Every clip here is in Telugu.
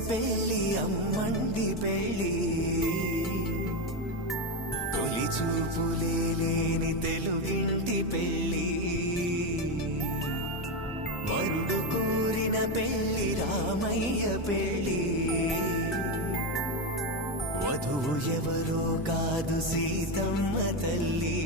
పెళ్ళి అమ్మండి పెళ్ళి తొలి చూపులే లేని తెలుగింటి పెళ్ళి వరుడు కోరిన పెళ్ళి రామయ్య పెళ్ళి వధువు ఎవరో కాదు సీతమ్మ తల్లి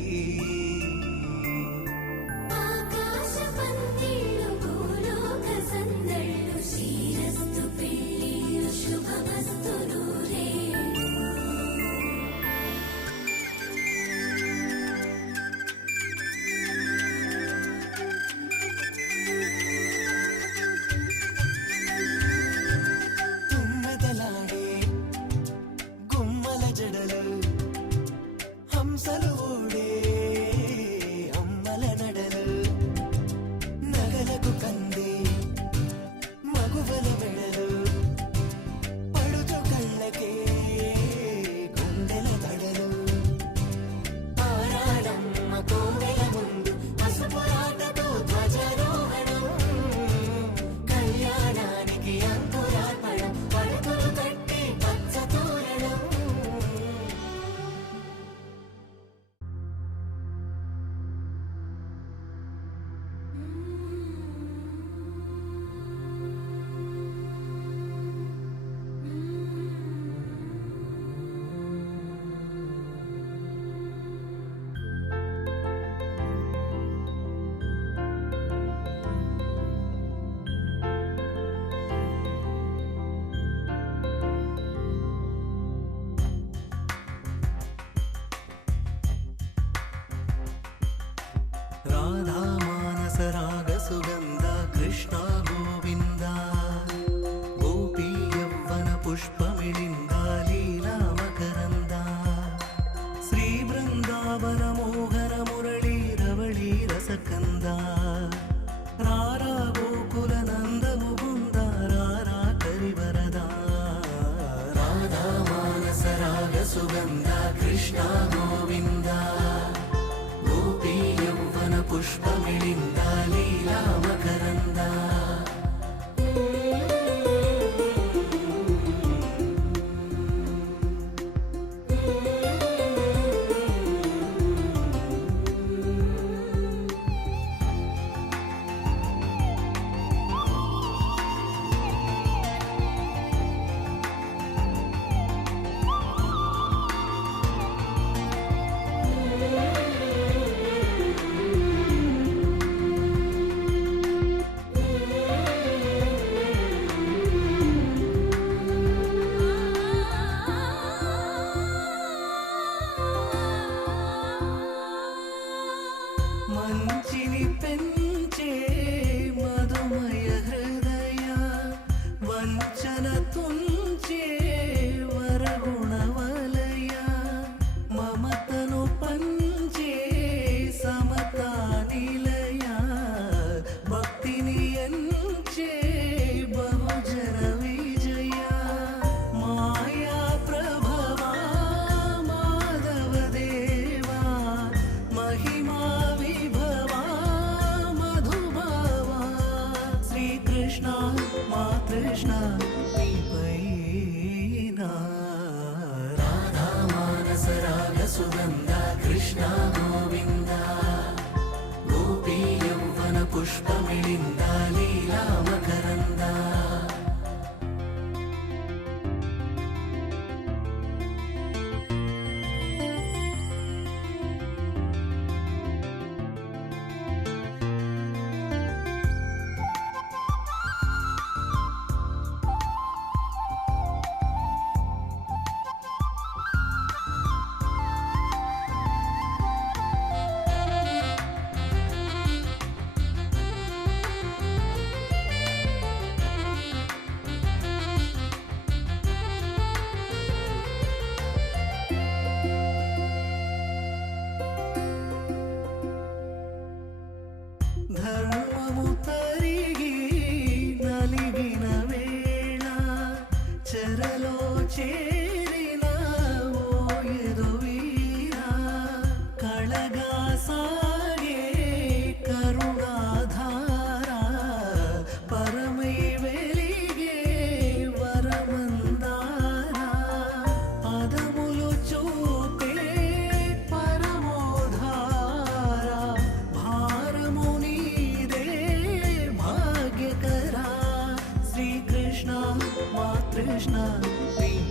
హంసలు ఓడే అమ్మల నడలు నగలకు కంది మగువల మెడలు పడుచు కళ్ళకే గుండెల తడలు ఆరాడమ్మ కోవెల ముందు పసుపురాటతో ధ్వజారోహణం కళ్యాణానికి అంకురార్పణం పడుకులు కట్టి పచ్చ తోరణం రాధా మానస రాగ సుగంధ కృష్ణ గోవింద గోపీ యవ్వన పుష్పమిళింద లీలా మకరంద శ్రీ బృందావన మోహన మురళీ రవళీ రసకంద రారా గోకుల నంద ముకుంద రారా కరివరద రాధా మానస రాగ సుగంధ కృష్ణ గోవింద పుష్పమిళింద లీలా మకరంద మంచిని పెంచే మధుమయ హృదయ వంచన తుంచే వరగుణవలయ మమతను పంచే సమతా నిలయ భక్తిని ఎంచే బహుజన విజయ మాయా ప్రభవా మాధవ దేవా మహిమా మా కృష్ణ రాధా మానస రాగ సుగంధ కృష్ణ గోవింద గోపీ యవ్వన పుష్పమిళింద లీలా మకరంద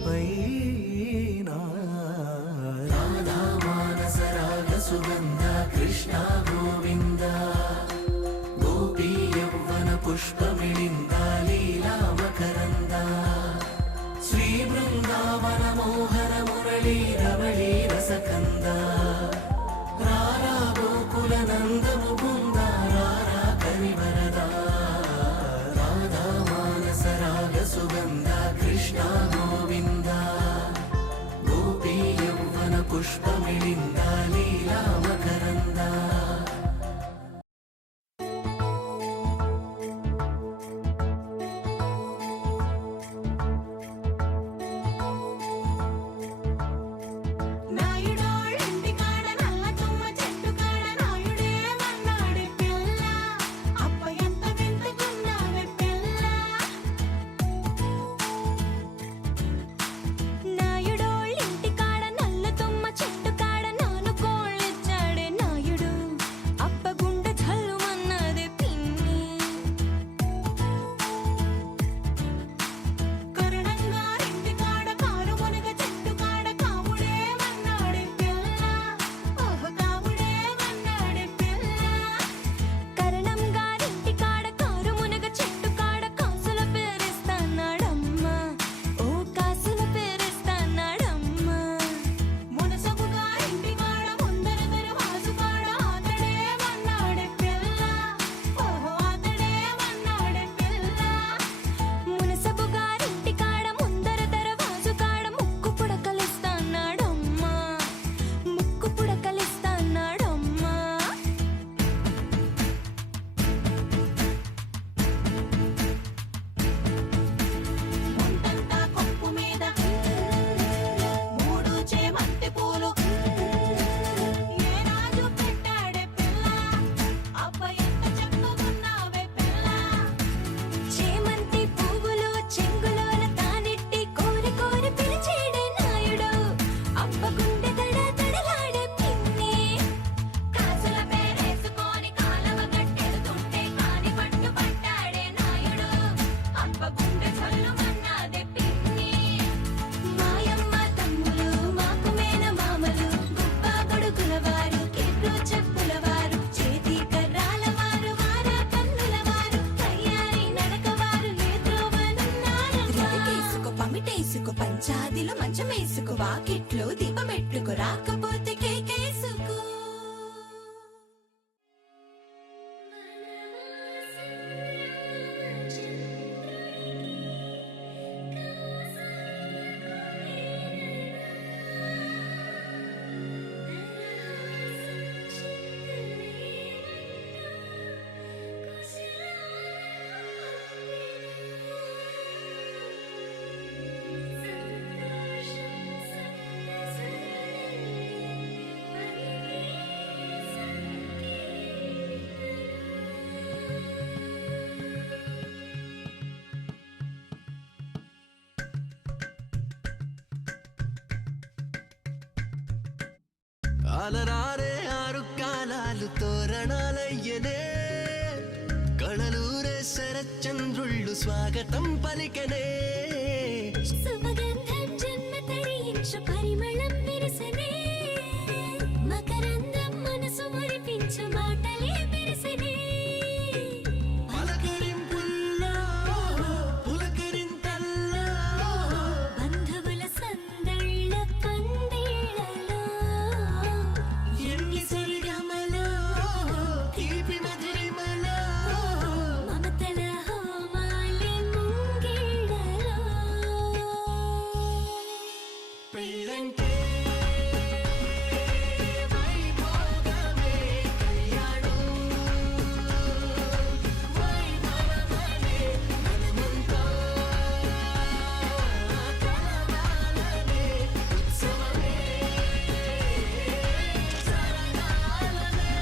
పైన రాధా మానస రాగ సుగంధ కృష్ణ గోవింద గోపీ యౌవన పుష్పమిళింద లీలా మకరంద శ్రీ బృందావన మోహన మురళీ రవళీ రసకంద రారా గోకుల నంద ముకుంద రారా కరివరద రాధా మానస రాగ సుగంధ కృష్ణ గోవింద గోపీ యౌవన పుష్పమిళింద లీలా మకరంద పంచాదిలో మంచమేసుకో వాకిట్లో దీపమెట్టుకు రాకపోతే కేకేసుకో అలరారే ఆరు కాలాలు తోరణాలయ్యనే కళలూరే శరచంద్రుళ్ళు స్వాగతం పలికనే సుమగంధం జన్మ తరించు పరిమళం విరసనే మకరందం మనసు మురిపించు మాటలే విరసనే పలకరింపుల్లో పులకరింతల్లో బంధువుల సందళ్ళ పందిళ్ళలో ఎన్ని సరిగమలో తీపి మధురిమలో మమతల హోమాలి ముంగిళ్ళలో పెళ్ళంటే వైభోగమే కళ్యాణం వైభవమనే మనమంతా కలవాలనే ఉత్సవమే సరదాలనే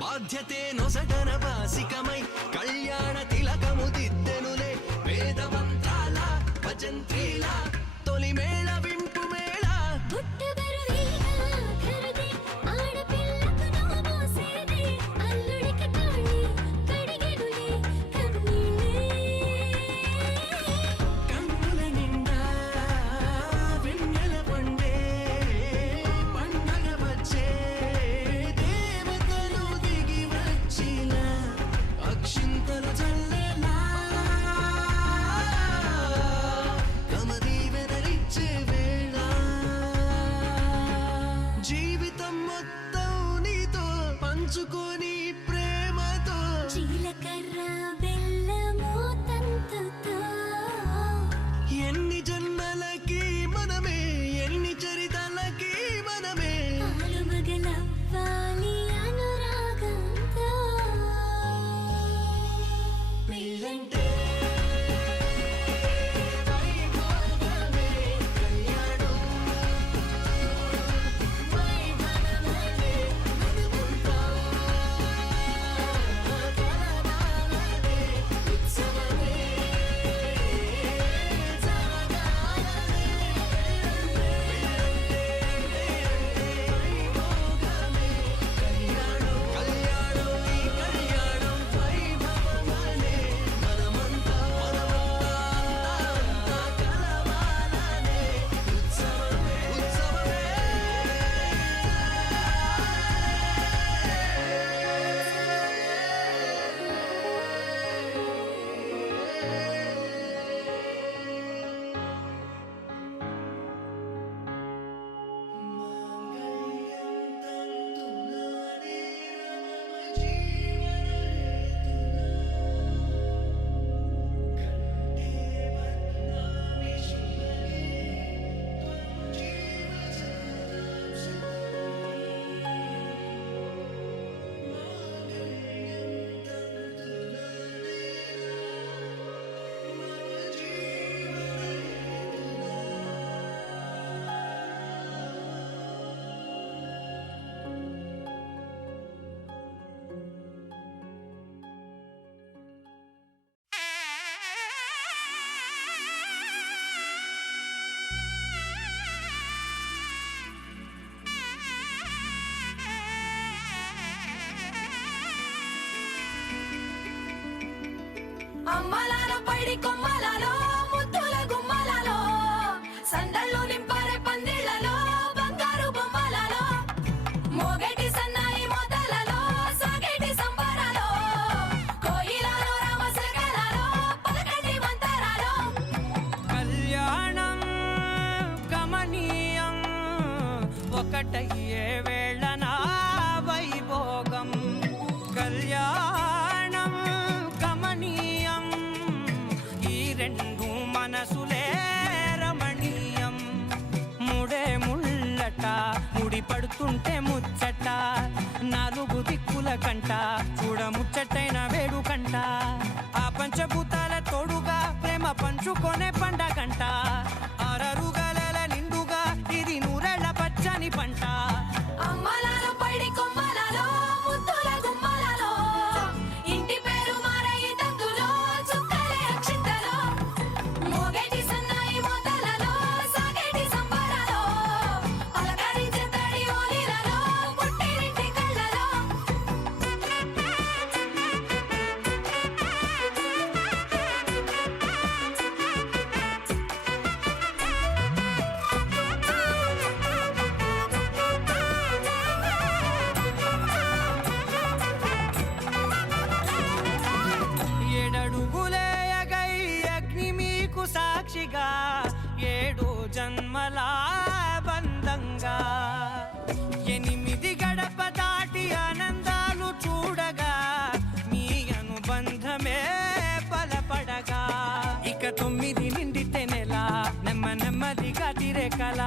బాధ్యతే నొసటన బాసికమై కళ్యాణ తిలకము అమ్మలాలో పైడి కొమ్మలలో ముద్దుల గుమ్మలలో సందళ్ళు నింపారే పందిళ్లలో బంగారు బొమ్మలలో మోగేటి సన్నాయి మోతలలో సాగేటి సంబరాలో కోయిలలో రామశకలలో పలకటి మంతరాలో కళ్యాణం గమనీయం ఒకటయ్యే వేళనా వైభోగం కళ్యాణం గమనీయం ఈ రెండు మనసులే రమణీయం ముడే ముళ్ళట ముడి పడుతుంటే ముచ్చట నాలుగు దిక్కుల కంట చూడ ముచ్చటైన వేడుకంట ఆ పంచభూతాల తోడుగా ప్రేమ పంచుకొనే పండగంట ఆరరుగల నిండుగా ఇది నూరెళ్ళ పచ్చని పంట అమ్మలాలో పైడి కొమ్మలలో ముద్దుల గుమ్మలలో ఇంటి పేరు మారయి తంతులో చుక్కలే అక్షింతలో మోగేటి సన్నాయి మోతలలో సాగేటి సంబరాలో పలకరించే తడి ఓలిలలో పుట్టినింటి కళ్ళలో ఏడడుగులే ఎగై అగ్ని మీకు సాక్షిగా ఏడు జన్మల బంధంగా ఎనిమిది గడప దాటి ఆనందాలు చూడగా మీ అనుబంధమే బలపడగా ఇక 9 నిండితే నెల నెమ్మదిగా తిరే కల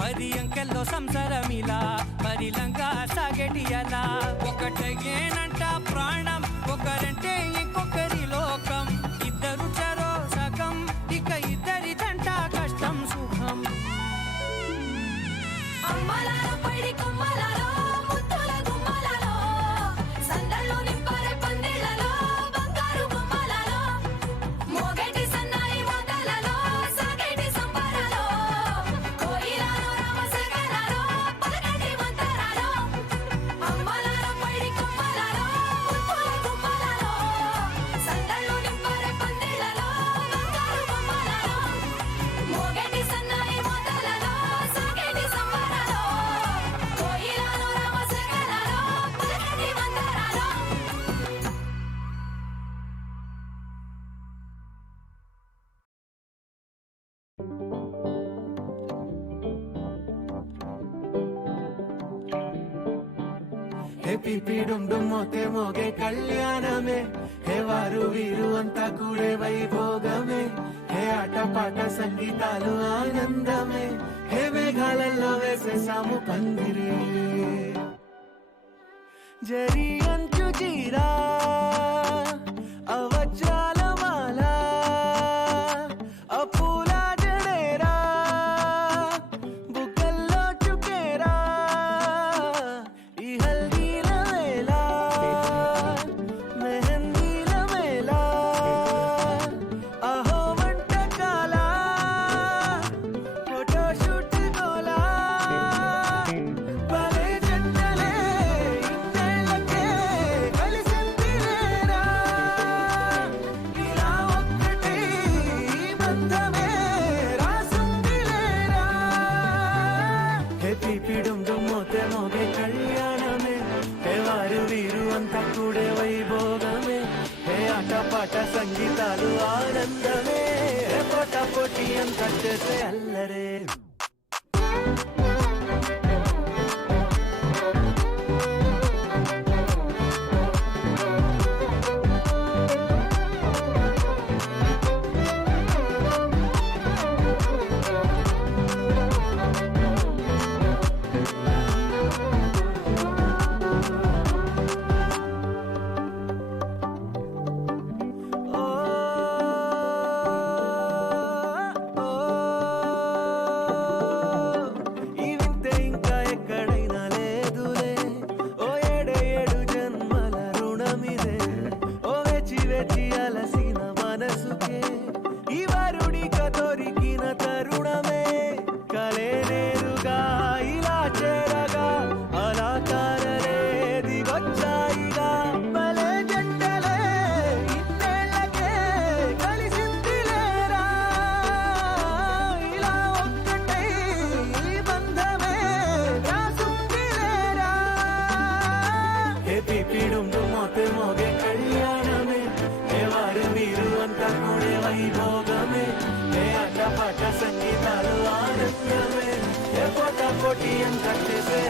10 అంకెల్లో సంసారమిలా పరిలంగా సాగేటి అలా ఒకటేనంట ప్రాణం ఒకరంటే ఇంకొకరి లోకం ఇద్దరు చరో సగం ఇక ఇద్దరిదంట కష్టం సుఖం అమ్మలాలో పైడి కొమ్మలలో ముద్దుల గుమ్మలలో సందళ్ళు నింపారే పందిళ్లలో బంగారు బొమ్మలలో మోగేటి సన్నాయి మోతలలో సాగేటి సంబరాలో కోయిలలో రామశకలలో పలకటి మంతరాలో అమ్మలాలో పైడి కొమ్మలలో ముద్దుల గుమ్మలలో సందళ్ళు నింపారే పందిళ్లలో బంగారు బొమ్మలలో మోగేటి సన్నాయి మోతలలో సాగేటి సంబరాలో కోయిలలో రామశకలలో పలకటి మంతరాలో హే పిపి డుమ్ డుమ్ మోతే మోగే కళ్యాణమే హే వారు వీరు అంతా కూడే వైభోగమే హే ఆట పాట సంగీతాలు ఆనందమే హే మేఘాలలో వేసేసాము పందిరి జరి అంచు చీరా అవజ్రాల మాల అపూల జడేరా బుగ్గల్లో చుకేరా ఈ హల్దీల వేళ మెహందీల వేళ అహో వంటకాల ఫోటోషూట్ గోలా భలే జంటలే ఇన్నేళ్ళకే కలిసింది లేరా ఇలా ఒక్కటి బంధమే రాసుంది లేరా హే పిపి డుమ్ డుమ్ మోతే మోగే కళ్యాణమే హే వారు వీరు అంతా కూడే వైభోగమే హే ఆట పాట సంగీతాలు ఆనందమే హే పోటా పోటీ అంతా చేసే అల్లరే వైభోగమే హే ఆటపాట సంగీతాలు ఆనందమే హే పోటా పోటీ అంత చేసే